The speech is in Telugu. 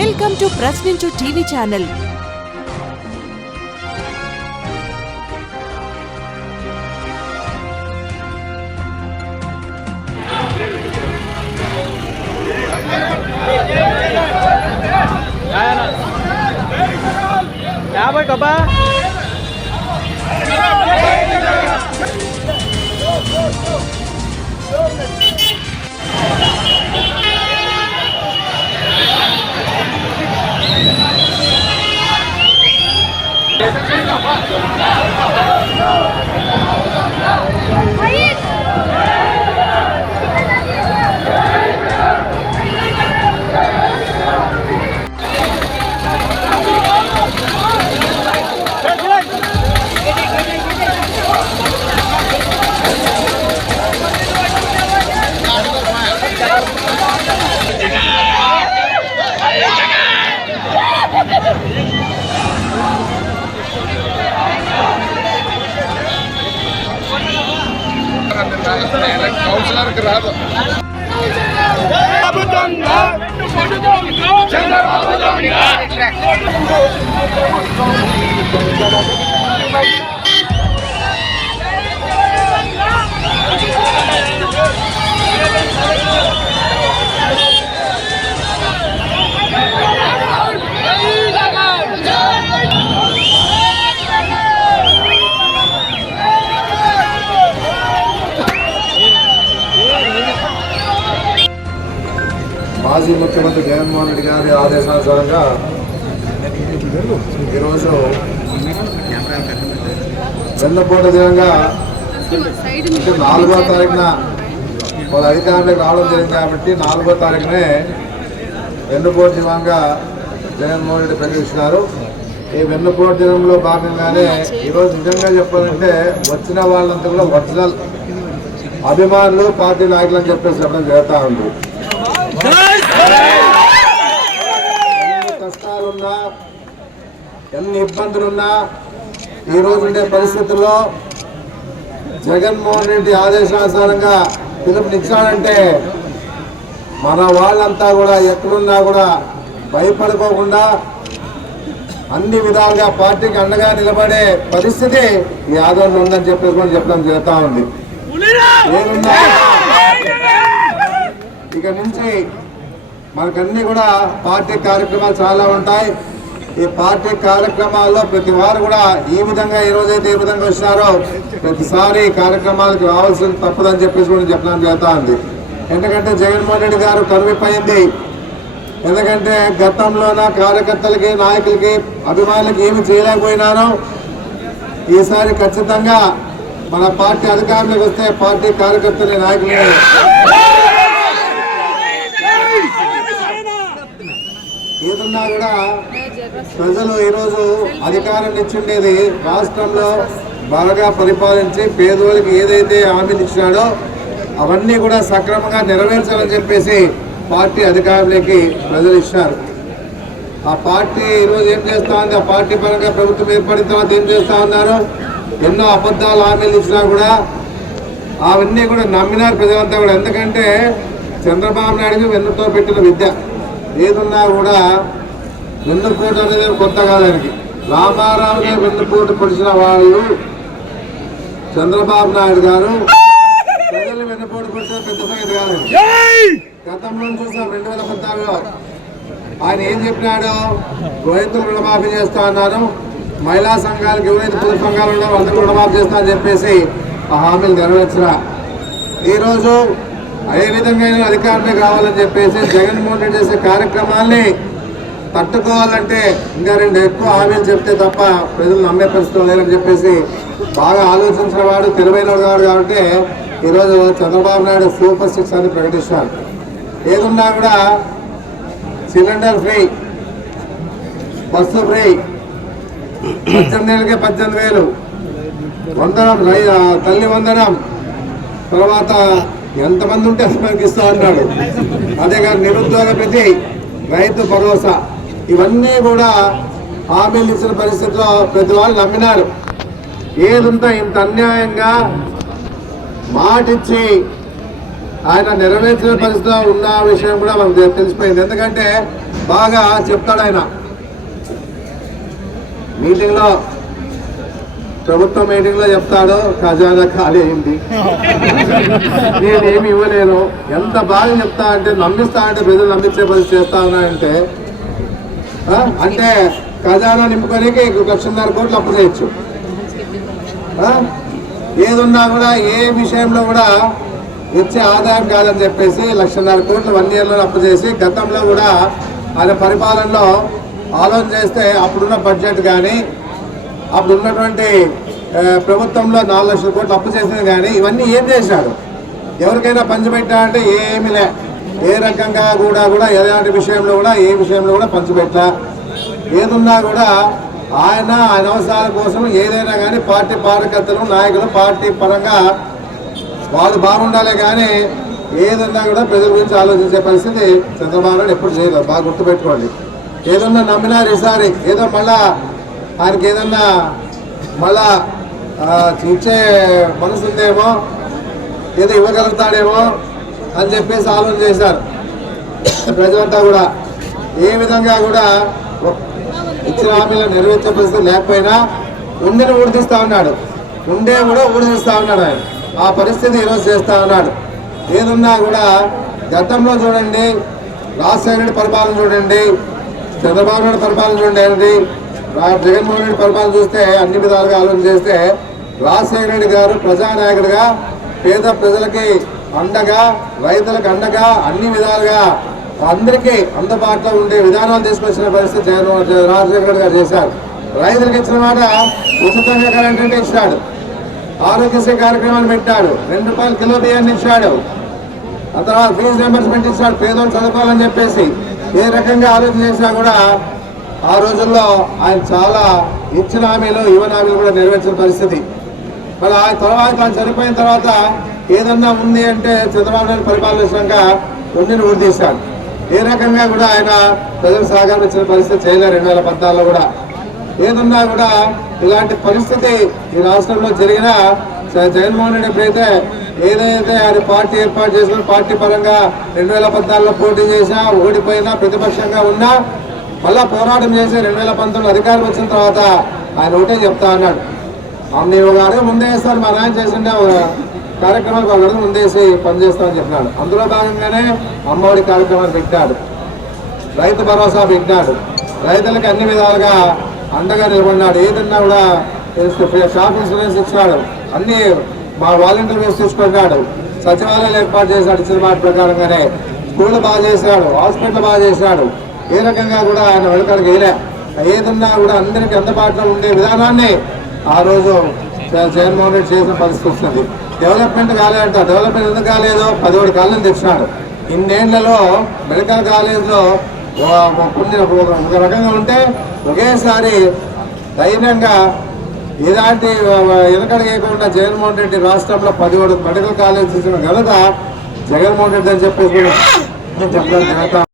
Welcome to Prashninchu TV channel యాభై కబ్బా కౌన్సిలర్కి రాదు మాజీ ముఖ్యమంత్రి జగన్మోహన్ రెడ్డి గారి ఆదేశానుసారంగా ఈరోజు వెన్నపూట దినంగా అంటే నాలుగో తారీఖున వాళ్ళ అధికారులకు రావడం జరిగింది కాబట్టి నాలుగో తారీఖునే వెన్నుపోటు దినంగా జగన్మోహన్ రెడ్డి ప్రకటిస్తున్నారు ఈ వెన్నుపోటు దినంలో భాగంగానే ఈరోజు నిజంగా చెప్పాలంటే వచ్చిన వాళ్ళంతా కూడా ఒరిజినల్ అభిమానులు పార్టీ నాయకులు అని చెప్పేసి చెప్పడం జరుగుతూ ఉంది. ఎన్ని కష్టాలున్నా ఎన్ని ఇబ్బందులున్నా ఈ రోజు ఉండే పరిస్థితుల్లో జగన్మోహన్ రెడ్డి ఆదేశానుసారంగా పిలుపునిచ్చాడంటే మన వాళ్ళంతా కూడా ఎక్కడున్నా కూడా భయపడుకోకుండా అన్ని విధాలుగా పార్టీకి అండగా నిలబడే పరిస్థితి ఈ ఆదరణ ఉందని చెప్పేసి కూడా చెప్పడం జరుగుతూ ఉంది. ఇక నుంచి మనకన్నీ కూడా పార్టీ కార్యక్రమాలు చాలా ఉంటాయి. ఈ పార్టీ కార్యక్రమాల్లో ప్రతి వారు కూడా ఈ విధంగా ఈ రోజైతే ఏ విధంగా వచ్చినారో ప్రతిసారి కార్యక్రమాలకు రావాల్సింది తప్పదని చెప్పేసి కూడా చెప్పడం జరుగుతా ఉంది. ఎందుకంటే జగన్మోహన్ రెడ్డి గారు కనువిపోయింది ఎందుకంటే గతంలోన కార్యకర్తలకి నాయకులకి అభిమానులకి ఏమి చేయలేకపోయినారో ఈసారి ఖచ్చితంగా మన పార్టీ అధికారంలోకి వస్తే పార్టీ కార్యకర్తలే నాయకులని ఏదన్నా కూడా ప్రజలు ఈరోజు అధికారం ఇచ్చిండేది రాష్ట్రంలో బాగా పరిపాలించి పేదోళ్ళకి ఏదైతే హామీలు ఇచ్చినాడో అవన్నీ కూడా సక్రమంగా నెరవేర్చాలని చెప్పేసి పార్టీ అధికారంలోకి ప్రజలు ఇచ్చినారు ఆ పార్టీ ఈరోజు ఏం చేస్తా ఉంది? ఆ పార్టీ పరంగా ప్రభుత్వం ఏర్పడిన తర్వాత ఏం చేస్తా ఉన్నారు? ఎన్నో అబద్ధాలు హామీలు ఇచ్చినా కూడా అవన్నీ కూడా నమ్మినారు ప్రజలంతా కూడా. ఎందుకంటే చంద్రబాబు నాయుడు వెన్నుతో పెట్టిన విద్య. ఏదున్నా కూడా వెన్నుపోటు అనేది కొత్త కాదానికి రామారావునే వెన్నుపోటు పొడిచిన వాళ్ళు చంద్రబాబు నాయుడు గారు. ప్రజలు వెన్నుపోటు పొడిచిన పెద్ద సంగతి కాదు గతంలో చూసాం రెండు వేల పద్నాలుగులో. ఆయన ఏం చెప్పినాడు? రైతులు రుణమాఫీ చేస్తా అన్నారు మహిళా సంఘాలకు ఎవరైతే పొదుపు సంఘాలు ఉన్నారో అందరూ రుణమాఫీ చేస్తా అని చెప్పేసి ఆ హామీలు నెరవేర్చరా. ఈరోజు ఏ విధంగా అయినా కావాలని చెప్పేసి జగన్మోహన్ రెడ్డి చేసే కార్యక్రమాల్ని తట్టుకోవాలంటే ఇంకా రెండు ఎక్కువ హామీలు చెప్తే తప్ప ప్రజలు నమ్మే పరిస్థితులు లేరని చెప్పేసి బాగా ఆలోచించిన వాడు తెలివైన వాడు కాబట్టి ఈరోజు చంద్రబాబు నాయుడు సూపర్ సిక్స్ అని ప్రకటిస్తున్నారు ఏదున్నా కూడా సిలిండర్ ఫ్రీ బస్సు ఫ్రీ పద్దెనిమిది ఏళ్ళకే పద్దెనిమిది వేలు వందనం తల్లి వందనం తర్వాత ఎంతమంది ఉంటే అంతమందికి ఇస్తా అన్నాడు. అదే కాదు నిరుద్యోగ ప్రతి రైతు భరోసా ఇవన్నీ కూడా హామీలు ఇచ్చిన పరిస్థితిలో ప్రతి వాళ్ళు నమ్మినారు. ఏదుంతా ఇంత అన్యాయంగా మాటిచ్చి ఆయన నెరవేర్చిన పరిస్థితిలో ఉన్న విషయం కూడా మనకు తెలిసిపోయింది. ఎందుకంటే బాగా చెప్తాడు ఆయన. మీటింగ్లో ప్రభుత్వ మీటింగ్లో చెప్తాడు ఖజానా ఖాళీ అయింది నేనేమి ఇవ్వలేను ఎంత బాగా చెప్తా అంటే నమ్మిస్తా అంటే ప్రజలు నమ్మించే పరిస్థితి చేస్తా ఉన్నాయంటే ఆ? అంటే ఖజానా నింపుకోనికి లక్షన్నర కోట్లు అప్పు చేయొచ్చు? ఏదున్నా కూడా ఏ విషయంలో కూడా వచ్చే ఆదాయం కాదని చెప్పేసి లక్షన్నర కోట్లు వన్ ఇయర్లో అప్పు చేసి గతంలో కూడా ఆయన పరిపాలనలో ఆలోచన చేస్తే అప్పుడున్న బడ్జెట్ కానీ అప్పుడు ఉన్నటువంటి ప్రభుత్వంలో నాలుగు లక్షల కోట్లు అప్పు చేసింది కానీ ఇవన్నీ ఏం చేశాడు ఎవరికైనా పంచిపెట్టా అంటే ఏమి లే. ఏ రకంగా కూడా కూడా ఎలాంటి విషయంలో కూడా ఏ విషయంలో కూడా పంచిపెట్టా ఏదున్నా కూడా ఆయన ఆయన అవసరాల కోసం ఏదైనా కానీ పార్టీ కార్యకర్తలు నాయకులు పార్టీ పరంగా వాళ్ళు బాగుండాలి కానీ ఏదన్నా కూడా ప్రజల గురించి ఆలోచించే పరిస్థితి చంద్రబాబు నాయుడు ఎప్పుడు చేయలేదు. బాగా గుర్తుపెట్టుకోండి. ఏదన్నా నమ్మినారు ఈసారి ఏదో మళ్ళా ఆయనకి ఏదన్నా మళ్ళా ఆ, మనసు ఉందేమో ఏదో ఇవ్వగలుగుతాడేమో అని చెప్పేసి ఆలోచన చేశారు. ప్రజలంతా కూడా ఏ విధంగా కూడా ఇచ్చిన హామీలు నెరవేర్చే పరిస్థితి లేకపోయినా ఉండిని ఊడిదిస్తూ ఉన్నాడు. ఉండే కూడా ఊడిదిస్తూ ఉన్నాడు ఆయన. ఆ పరిస్థితి ఈరోజు చేస్తూ ఉన్నాడు. ఏదున్నా కూడా గతంలో చూడండి రాజశేఖర రెడ్డి పరిపాలన చూడండి చంద్రబాబు నాయుడు పరిపాలన చూడండి జగన్మోహన్ రెడ్డి పరిపాలన చూస్తే అన్ని విధాలుగా ఆలోచన చేస్తే రాజశేఖర రెడ్డి గారు ప్రజానాయకుడిగా పేద ప్రజలకి అండగా రైతులకు అండగా అన్ని విధాలుగా అందరికీ అందుబాటులో ఉండే విధానాలు తీసుకొచ్చిన పరిస్థితి జగన్మోహన్ రాజశేఖర రెడ్డి గారు చేశారు. రైతులకు ఇచ్చిన మాట ఉచితంగా కరెంట్ అంటే ఇచ్చాడు. ఆరోగ్యశ్రీ కార్యక్రమాన్ని పెట్టాడు. రెండు రూపాయలు కిలో బియ్యాన్ని ఇచ్చాడు. ఆ తర్వాత ఫీజు రియంబర్స్మెంట్ ఇచ్చాడు. పేదోళ్ళు చదువుకోవాలని చెప్పేసి ఏ రకంగా ఆలోచన చేసినా కూడా ఆ రోజుల్లో ఆయన చాలా ఇచ్చిన హామీలు ఇవ్వని హామీలు కూడా నెరవేర్చిన పరిస్థితి. మరి ఆ తర్వాత ఆయన చనిపోయిన తర్వాత ఏదన్నా ఉంది అంటే చంద్రబాబు నాయుడు పరిపాలన వచ్చినాక ఉండిని ఊడితీశాడు ఏ రకంగా కూడా ఆయన ప్రజలు సహకారం ఇచ్చిన పరిస్థితి చేయలేదు రెండు వేల పద్నాలుగులో కూడా. ఏదన్నా కూడా ఇలాంటి పరిస్థితి ఈ రాష్ట్రంలో జరిగిన జగన్మోహన్ రెడ్డి ఎప్పుడైతే ఏదైతే ఆయన పార్టీ ఏర్పాటు చేసుకుని పార్టీ పరంగా రెండు వేల పద్నాలుగులో పోటీ చేసినా ఓడిపోయినా ప్రతిపక్షంగా ఉన్నా మళ్ళా పోరాటం చేసి రెండు వేల పంతొమ్మిది అధికారం వచ్చిన తర్వాత ఆయన ఒకటే చెప్తా అన్నాడు. నేను ఒక అడుగు మా నాయన చేసిండే ఒక కార్యక్రమాలకు ఒక అడుగు ముందేసి పనిచేస్తామని చెప్పినాడు. అందులో భాగంగానే అమ్మఒడి కార్యక్రమాన్ని పెట్టాడు. రైతు భరోసా పెట్టినాడు రైతులకు అన్ని విధాలుగా అండగా నిలబడినాడు. ఏదన్నా కూడా షాప్ ఇన్సూరెన్స్ ఇచ్చినాడు. అన్ని మా వాలంటీర్ వేసి తీసుకున్నాడు. సచివాలయాలు ఏర్పాటు చేశాడు ఇచ్చిన మాట ప్రకారంగానే. స్కూళ్ళు బాగా చేశాడు హాస్పిటల్ బాగా చేశాడు. ఏ రకంగా కూడా ఆయన వెనుకలకు వేయలే ఏదన్నా కూడా అందరికీ అందుబాటులో ఉండే విధానాన్ని ఆ రోజు జగన్మోహన్ రెడ్డి చేసిన పరిస్థితి వచ్చింది. డెవలప్మెంట్ కాలేదంట. డెవలప్మెంట్ ఎందుకు కాలేదు? పదిహేడు కాలం తెచ్చినాడు. ఇన్నేళ్ళలో మెడికల్ కాలేజ్లో కొన్ని ఒక రకంగా ఉంటే ఒకేసారి ధైర్యంగా ఎలాంటి వెనకడగకుండా జగన్మోహన్ రెడ్డి రాష్ట్రంలో పదిహేడు మెడికల్ కాలేజ్ ఇచ్చిన ఘనత జగన్మోహన్ రెడ్డి అని చెప్పేసి కూడా చెప్పడం